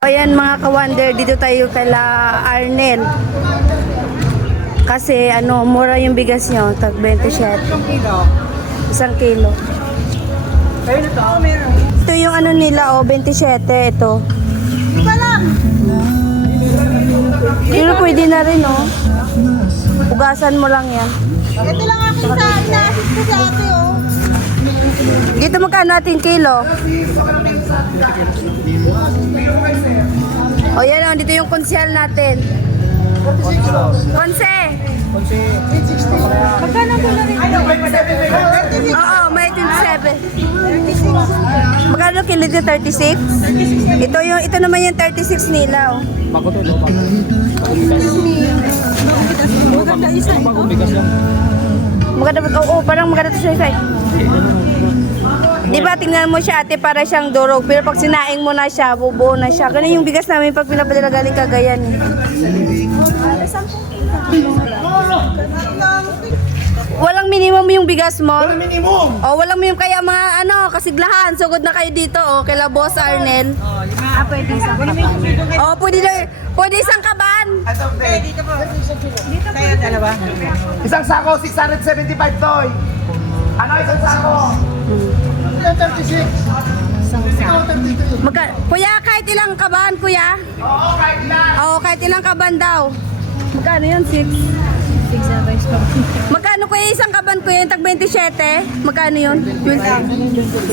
Ayan mga ka-wonder, dito tayo kala Arnel. Kasi mura yung bigas nyo, tag 27. Isang kilo. Ito yung nila, 27, ito. Pero pwede na rin, Ugasan mo lang yan. Ito lang aking ina-assist ko sa ate, Dito magkano ating kilo? O yan, dito yung konsyal natin. Konse! Magkano ko na rin? Oo, may 27. Magkano kilo dito? 36? Ito naman yung 36 nila, Maganda isa ito. Maganda, parang maganda to siya. Di ba, tingnan mo siya ate, para siyang durog. Pero pag sinaing mo na siya, bubuo na siya. Ganun yung bigas namin pag pinapadala galing Cagayan. Walang minimum yung bigas mo? Walang minimum. Walang minimum. Kaya mga kasiglahan, sugod na kayo dito, kila Boss Arnel. Pwede isa. Pwede isang kaban. Dito po. Dito kaya dalawa. Isang sako, 675 toy. Isang sako? 36. Kuya, kahit ilang kaban, kuya? Oo, kahit lang. Kahit ilang kaban daw. Magkano yun? 6? Magkano kuya isang kaban kuya? Yung tag 27? Magkano yun?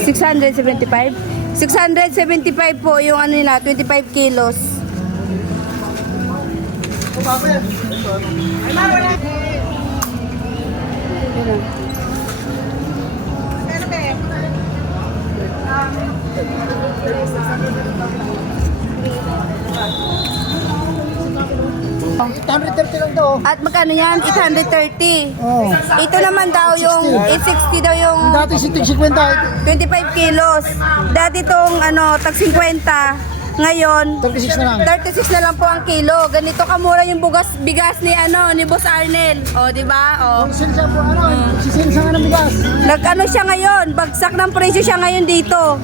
675? 675 po yung nila, 25 kilos. Ang 830 lang to. At magkano yan? 830. Oh. Ito naman daw yung 860 daw yung Dati si 50. 25 kilos. Dati tong tag 50. Ngayon, 36 na lang. 36 na lang po ang kilo. Ganito kamura yung bigas ni Boss Arnel. Di ba? Sisensa po, sisensa nga ng bigas. Nag siya ngayon, bagsak ng presyo siya ngayon dito.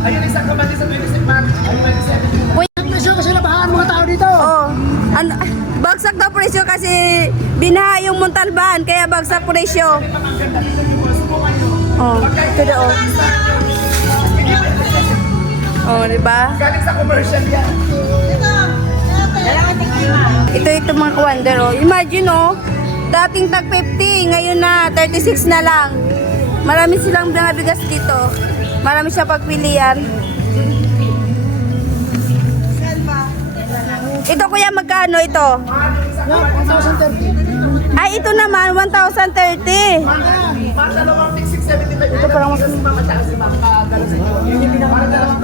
Ayun, isang kabali sa 26 man. Ang presyo kasi nabahaan mga tao dito. Bagsak daw presyo kasi binaha yung Montalban, kaya bagsak presyo. Ito daw. Di ba? Galing sa commercial yan. Ito mga ka-wonder, Imagine, dating tag 50, ngayon na 36 na lang. Marami silang mga bigas dito. Marami siya pagpilian. Ito kuya, magkano ito? Yan, 1,030. Ay, ito naman, 1,030. Mashallah, 675. Ito parang mas mama tsaka si mama. Para dalawang